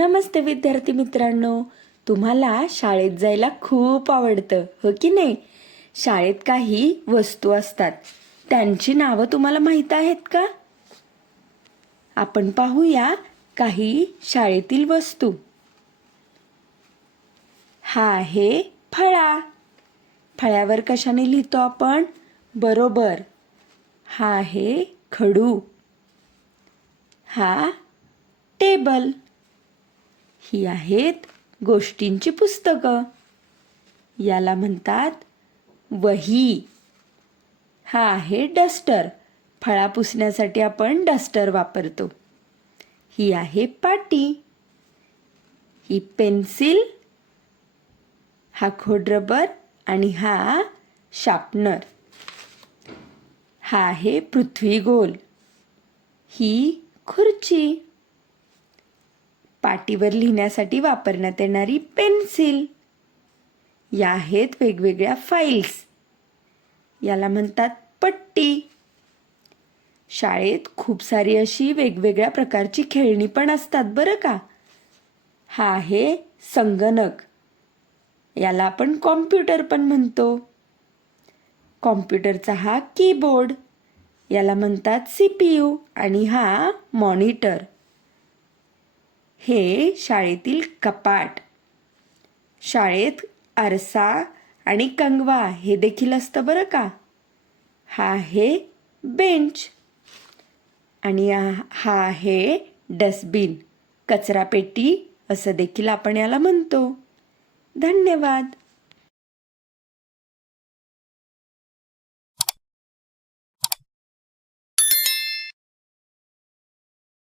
नमस्ते विद्यार्थी मित्रांनो. तुम्हाला शाळेत जायला खूप आवडतं हो की नाही? शाळेत काही वस्तू असतात. त्यांची नावं तुम्हाला माहीत आहेत का? आपण पाहूया काही शाळेतील वस्तू. हा आहे फळा. फळ्यावर कशाने लिहितो आपण? बरोबर. हा आहे खडू. हा टेबल. ही आहेत गोष्टींची पुस्तकं. याला म्हणतात वही. हा आहे डस्टर. फळा पुसण्यासाठी आपण डस्टर वापरतो. ही आहे पाटी. ही पेन्सिल. हा खोडरबर आणि हा शार्पनर. हा आहे पृथ्वी गोल. ही खुर्ची. पाटीवर लिहिण्यासाठी वापरण्यात येणारी पेन्सिल. या आहेत वेगवेगळ्या फाईल्स याला म्हणतात पट्टी. शाळेत खूप सारी अशी वेगवेगळ्या प्रकारची खेळणी पण असतात बरं का? हा आहे संगणक. याला आपण कॉम्प्युटर पण म्हणतो. कॉम्प्युटरचा हा कीबोर्ड याला म्हणतात सी पी यू आणि हा मॉनिटर हे शाळेतील कपाट. शाळेत आरसा आणि कंगवा हे देखील असतं बरं का? हा आहे बेंच. आणि हा आहे डस्टबिन. कचरापेटी असं देखील आपण याला म्हणतो. धन्यवाद.